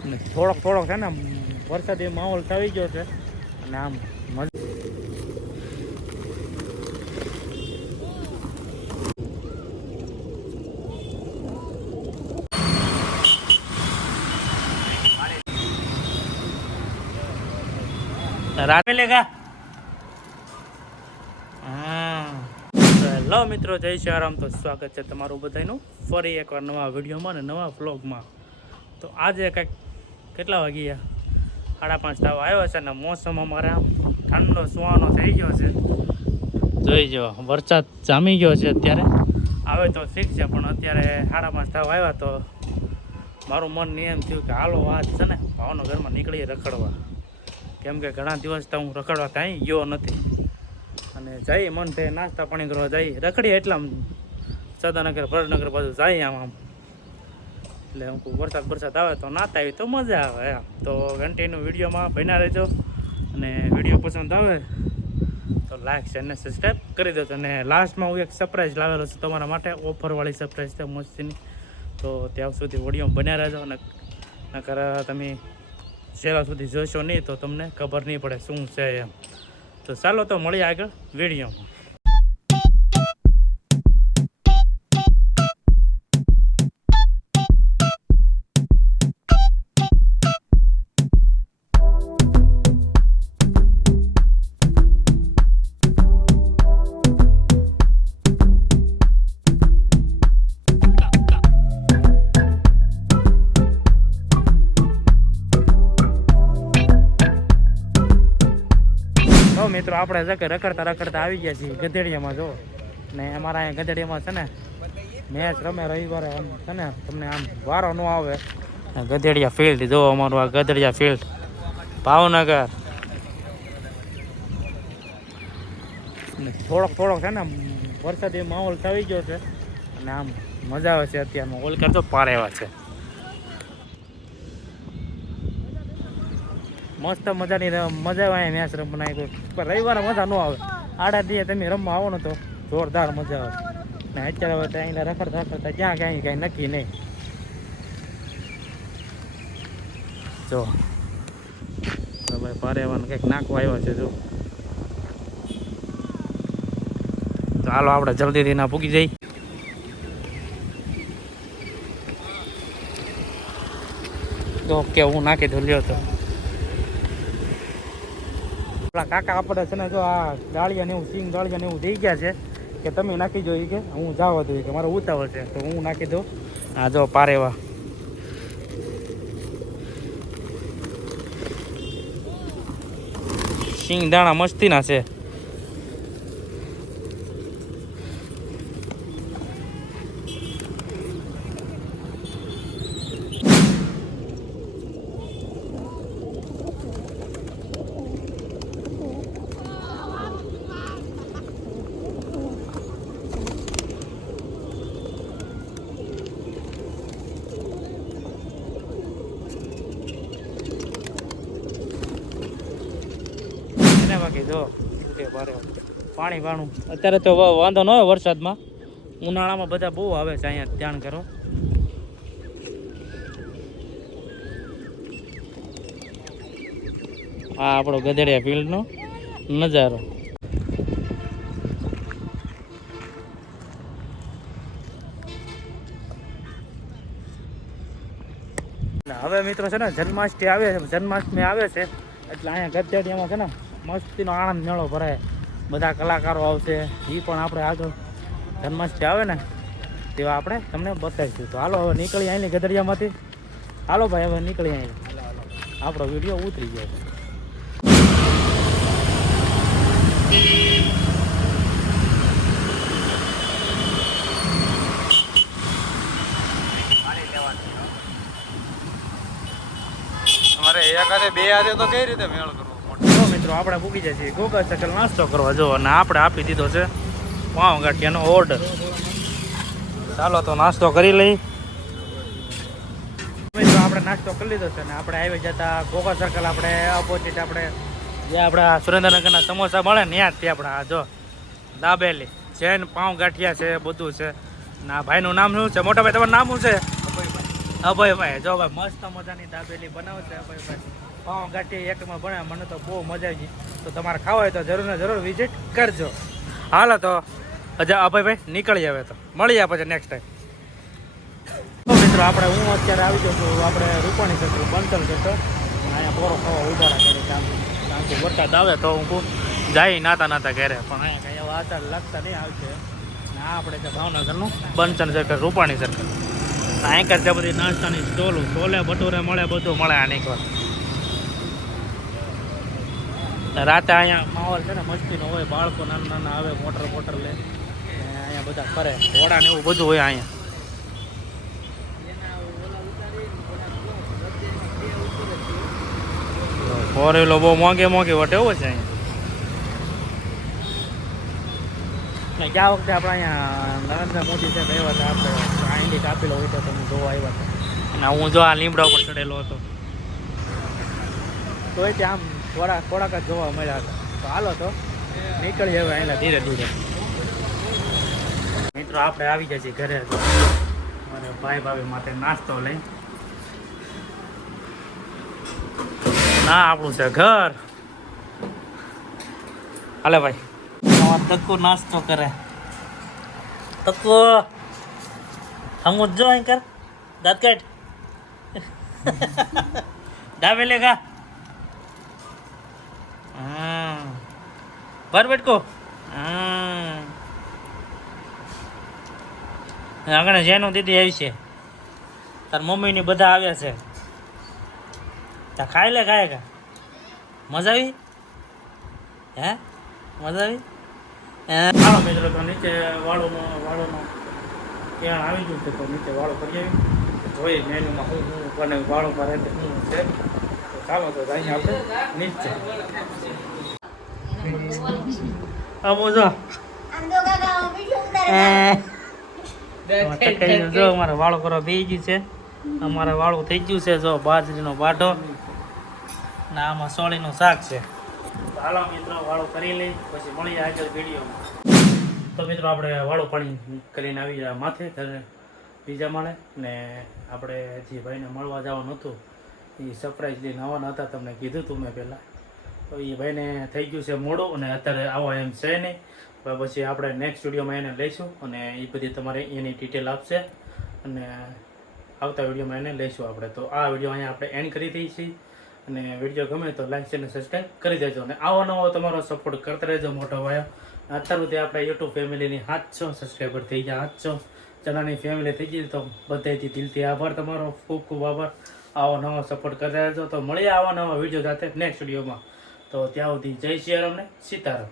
થોડોક થોડોક છે ને વરસાદી માહોલ થઈ ગયો છે અને આમ મજા રાતે લેગા હા. હેલો મિત્રો, જય શ્રી રામ. તો સ્વાગત છે તમારું બધાનું ફરી એકવાર નવા વિડીયોમાં અને નવા વ્લોગમાં. તો આજે કંઈક કેટલા વાગી સાડા પાંચ તાવ આવ્યો છે અને મોસમ અમારે આમ ઠંડો સુવાનો થઈ ગયો છે. જોઈ જો વરસાદ જામી ગયો છે અત્યારે. આવે તો ઠીક છે પણ અત્યારે સાડા પાંચ તાવ આવ્યા તો મારું મન નિયમ થયું કે હાલો વાત છે ને ભાવનગરમાં નીકળીએ રખડવા. કેમ કે ઘણા દિવસ તો હું રખડવા કાંઈ ગયો નથી. અને જઈએ મન થાય નાસ્તા પાણી કરવા જઈએ રખડીએ એટલા સદાનગર ભરતનગર બાજુ જઈએ આમ આમ. એટલે અમુક વરસાદ વરસાદ આવે તો નાતા આવી તો મજા આવે એમ. તો કન્ટિન્યુ વિડીયોમાં બન્યા રહેજો. અને વીડિયો પસંદ આવે તો લાઈક છે અને સબસ્ક્રાઈબ કરી દો અને લાસ્ટમાં હું એક સરપ્રાઈઝ લાવેલો છું તમારા માટે. ઓફરવાળી સરપ્રાઈઝ છે મસ્તીની. તો ત્યાં સુધી વીડિયો બન્યા રહેજો. અને નકર તમે છેલ્લા સુધી જોશો નહીં તો તમને ખબર નહીં પડે શું છે એમ. તો ચાલો તો મળીએ આગળ વિડીયોમાં. તો મિત્રો આપણે જકે રખડતા રખડતા આવી ગયા છીએ ગધેડિયામાં જો. ને અમારા અહીંયા ગધેડિયામાં છે ને મેચ રમે રવિવારે આમ છે ને તમને આમ વારો ન આવે. ગધેડિયા ફિલ્ડ જો અમારું આ ગધેડિયા ફિલ્ડ ભાવનગર. થોડોક થોડોક છે ને વરસાદી માહોલ થઈ ગયો છે. અને આમ મજા આવે છે અત્યારમાં. ઓલ કરતો પારેવા છે. મસ્ત મજાની મજા આવે મેચ રમવાની પણ રવિવારે મજા ન આવે. આડા દીએ તમે રમવા આવો ને તો જોરદાર મજા આવે. ને અત્યારે હવે ત્યાં અહીંયા રખડતા ક્યાં ક્યાંય કાંઈ નક્કી નહીં. જો. ભાઈ પારેવાનું કંઈક નાખવા આવ્યા છે, જો. તો હાલો આપણે જલ્દીથી ના પૂગી જઈ તો કે હું નાખી ધોલ્યો લ્યો તો. આપણા કાકા આપણે છે ને જો આ ડાળિયા ને એવું, સિંગ ડાળિયા ને એવું દઈ ગયા છે, કે તમે નાખી જો કે, હું જાવા ઈ કે, મારો ઉતાવળ છે, તો હું નાખી દઉં. આ જો પારેવા સિંગ દાણા મસ્તીના છે એને બાકી જો ભારે. પાણી વાણું. અત્યારે તો વાંધો ન હોય વરસાદમાં. ઉનાળામાં બધા બહુ આવે છે અહીંયા, ધ્યાન કરો. આ આપણો ગધેડિયા ફિલ્ડનો નજારો. હવે મિત્રો છે ને, જન્માષ્ટમી આવે છે, જન્માષ્ટમી આવે છે. એટલે અહીંયા ગધેડિયામાં છે ને મસ્તીનો આનંદ મેળો ભરાય બધા કલાકારો આવશે. એ પણ આપણે આગળ જન્માષ્ટમી આવે ને, તેવા આપણે તમને બતાવીશું. તો હાલો, હવે નીકળી અહીંની ગધેડિયામાંથી. હાલો ભાઈ, હવે નીકળી અહીં. આપણો વીડિયો ઉતરી ગયો છે. એક એકાદે બે હાથે તો કઈ રીતે મેળ કરવો? મિત્રો, આપણે પૂકી જાય છીએ. ગોગા ચકલ નાસ્તો કરવા જો, અને આપણે આપી દીધો છે પાઉં ગાંઠિયાનો ઓર્ડર ચાલો તો નાસ્તો કરી લઈ. મિત્રો, આપણે નાસ્તો કરી લીધો છે ને આપણે આવી જતા ગોગા સર્કલ આપણે ઓપોઝિટ આપણે, જે આપણા સુરેન્દ્રનગરના સમોસા મળે ને ત્યાં આપણે, આ જો, દાબેલી, જૈન પાઉં ગાંઠિયા છે, બધું છે. ના ભાઈનું નામ શું છે? મોટા તમારું નામ શું છે? અભયભાઈ, જો ભાઈ, મસ્ત મજાની દાબેલી બનાવે છે, અભયભાઈ. પાઉં ગાંઠી એકમાં ભણે, મને તો બહુ મજા આવી તો તમારે ખાવા હોય તો જરૂર ને જરૂર વિઝિટ કરજો. હાલો તો, અજા અભયભાઈ, નીકળી આવે તો. મળીએ પછી નેક્સ્ટ ટાઈમ મિત્રો, આપણે હું અત્યારે આવી જાઉં છું, આપણે રૂપાણી સર્કલ બંતલ સર્કલ અહીંયા બોરો ખાવા ઉભારા કરે કામ કારણ કે વરસાદ આવે તો હું જાય નાતા નાતા ઘરે, પણ અહીંયા કંઈ એવા આચાર લાગતા નહીં આવશે. આ આપણે છે ભાવનગરનું બંચન સર્કલ રૂપાણી સર્કલ અહીં કરતા બધી નાસ્તાની સ્ટોલો છોલે ભટુરે મળે, બધું મળે આની પર રાતે અહીંયા માહોલ છે ને મસ્તીનો હોય, બાળકો નાના નાના આવે, મોટર મોટર લે. અહીંયા બધા ફરે. ઘોડા ને એવું બધું હોય અહીંયા. ફોર બહુ મોંઘે મોંઘી વટે એવો છે અહીંયા. ગયા વખતે આપણે અહીંયા નરેન્દ્ર મોદી સાહેબ આવ્યા હતા, આપણે આઈડી કાપેલો હોય તો તમે જોવા આવ્યા હતા. અને હું જો આ લીમડા ઉપર ચડેલો હતો. તો એ આમ થોડા થોડાક જ જોવા મળ્યા હતા. તો હાલો તો નીકળી હવે અહીંલા ધીરે ધીરે. મિત્રો આપણે આવી ગયા છીએ ઘરે. અને ભાઈ ભાભી માટે નાસ્તો લઈ. ના આપણું છે ઘર. હાલે ભાઈ. તક્કો નાસ્તો કરે. તક્કો! હમ જો અહીં કર. દાંત કાઢ. ડાબે લેગા હા ભર બેટકો હા. આગળ જેનું દીદી આવી છે. તાર મમ્મીની બધા આવ્યા છે. તા ખાઈ લે ખાય કા મજા આવી? હે? મજા આવી? હાલો મિત્રો, તો નીચે વાળોમાં વાળોનો ત્યાં આવી ગયું છે, તો નીચે વાળો કરી આવી. જોઈએ મેનુમાં શું શું કોને વાળો પર શું છે. ચાલો, તો અહીંયા આપણે નીચે. આવો જો જો અમારે વાળો કરવા બે ગયું છે. અમારે વાળું થઈ ગયું છે જો બાજરીનો બાઢો. ને આમાં સોળીનું શાક છે. તો હાલો મિત્રો વાળો કરી લઈ પછી મળીએ આગળ વિડીયોમાં. તો મિત્રો આપણે વાળું પાણી કરીને આવી ગયા માથે ઘરે બીજા માળે. ને આપણે જે ભાઈને મળવા જવાનું હતું એ સરપ્રાઈઝ લઈને આવવાના હતા તમને કીધું હતું મેં પહેલાં. તો એ ભાઈને થઈ ગયું છે મોડું અને અત્યારે આવો એમ છે નહીં. પછી આપણે નેક્સ્ટ વિડીયોમાં એને લઈશું અને એ બધી તમારે એની ડિટેલ આપશે. અને આવતા વિડીયોમાં એને લઈશું આપણે. તો આ વીડિયો અહીંયા આપણે એન્ડ કરી દઈએ છીએ. અને વીડિયો ગમે તો લાઈક અને સબસ્ક્રાઈબ કરી દેજો. અને આવો નવો તમારો સપોર્ટ કરતા રહેજો, મોટો ભાઈઓ. અત્યાર સુધી આપણે યુટ્યુબ ફેમિલીની સાતસો સબસ્ક્રાઈબર થઈ ગયા સાતસો જણાની ફેમિલી થઈ ગઈ, તો બધાથી દિલથી આભાર તમારો. ખૂબ ખૂબ આભાર. આવો નવો સપોર્ટ કરતા રહેજો. તો મળીએ આવા નવા વીડિયો સાથે નેક્સ્ટ વિડીયોમાં તો ત્યાં સુધી જય શ્રી રામ ને સીતારામ.